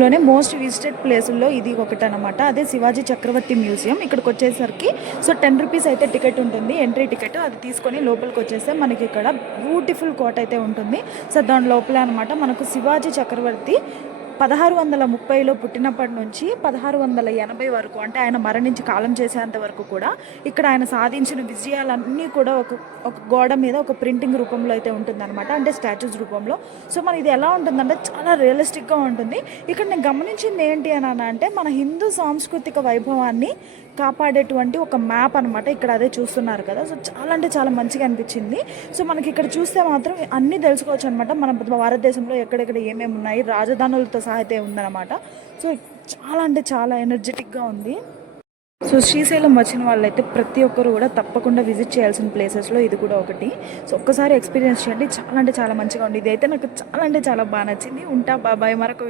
లోనే most visited ప్లేసుల్లో ఇది ఒకటి అనమాట అదే శివాజీ చక్రవర్తి మ్యూజియం. ఇక్కడికి వచ్చేసరికి సో టెన్ రూపీస్ అయితే టికెట్ ఉంటుంది. ఎంట్రీ టికెట్ అది తీసుకొని లోపలికి వచ్చేస్తే మనకి ఇక్కడ బ్యూటిఫుల్ కోట అయితే ఉంటుంది. సో దాని లోపలే అనమాట మనకు శివాజీ చక్రవర్తి పదహారు వందల ముప్పైలో పుట్టినప్పటి నుంచి పదహారు వందల ఎనభై వరకు అంటే ఆయన మరణించి కాలం చేసేంత వరకు కూడా ఇక్కడ ఆయన సాధించిన విజయాలన్నీ కూడా ఒక ఒక గోడ మీద ఒక ప్రింటింగ్ రూపంలో అయితే ఉంటుందన్నమాట అంటే స్టాచ్యూస్ రూపంలో. సో మన ఇది ఎలా ఉంటుందంటే చాలా రియలిస్టిక్గా ఉంటుంది. ఇక్కడ నేను గమనించింది ఏంటి అని అంటే మన హిందూ సాంస్కృతిక వైభవాన్ని కాపాడేటువంటి ఒక మ్యాప్ అనమాట ఇక్కడ అదే చూస్తున్నారు కదా. సో చాలా అంటే చాలా మంచిగా అనిపించింది. సో మనకి ఇక్కడ చూస్తే మాత్రం అన్నీ తెలుసుకోవచ్చు అనమాట మన భారతదేశంలో ఎక్కడెక్కడ ఏమేమి ఉన్నాయి రాజధానులతో సహా అయితే ఉందన్నమాట. సో చాలా అంటే చాలా ఎనర్జెటిక్గా ఉంది. సో శ్రీశైలం వచ్చిన వాళ్ళైతే ప్రతి ఒక్కరు కూడా తప్పకుండా విజిట్ చేయాల్సిన ప్లేసెస్లో ఇది కూడా ఒకటి. సో ఒక్కసారి ఎక్స్పీరియన్స్ చేయండి. చాలా అంటే చాలా మంచిగా ఉంది. ఇది అయితే నాకు చాలా అంటే చాలా బాగా నచ్చింది. ఉంటా బాబాయ్ మరొక